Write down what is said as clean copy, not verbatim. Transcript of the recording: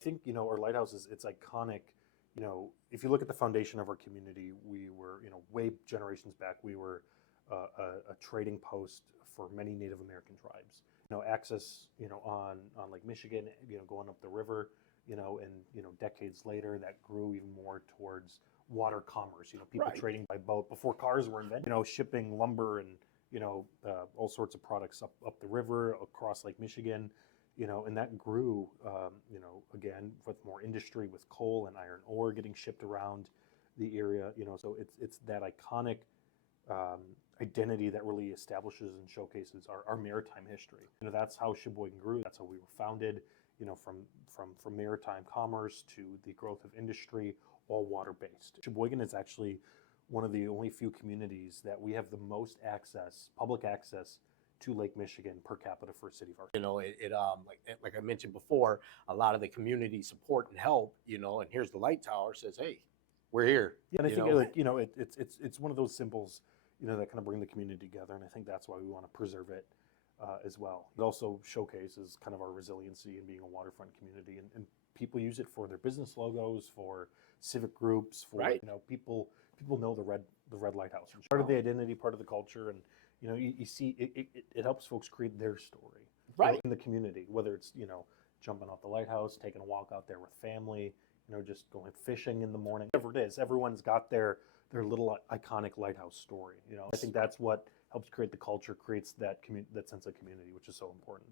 I think, our lighthouse is it's iconic. If you look at the foundation of our community, we were, way generations back, we were a trading post for many Native American tribes. Access, on Lake Michigan, going up the river, and decades later that grew even more towards water commerce. People Right. trading by boat before cars were invented. Shipping lumber and all sorts of products up the river across Lake Michigan. And that grew, again, with more industry, with coal and iron ore getting shipped around the area. So it's that iconic identity that really establishes and showcases our maritime history. That's how Sheboygan grew. That's how we were founded. From maritime commerce to the growth of industry, all water based. Sheboygan is actually one of the only few communities that we have the most public access to Lake Michigan per capita for a city of our. Like I mentioned before, a lot of the community support and help, and here's the light tower says, hey, we're here. Yeah, and I think it's one of those symbols, that kind of bring the community together, and I think that's why we want to preserve it as well. It also showcases kind of our resiliency in being a waterfront community, and people use it for their business logos, for civic groups, for Right. People know the red lighthouse. It's part of the identity, part of the culture, and you see it helps folks create their story Right. in the community, whether it's jumping off the lighthouse, taking a walk out there with family, just going fishing in the morning, whatever it is. Everyone's got their little iconic lighthouse story. I think that's what helps create the culture, creates that sense of community, which is so important.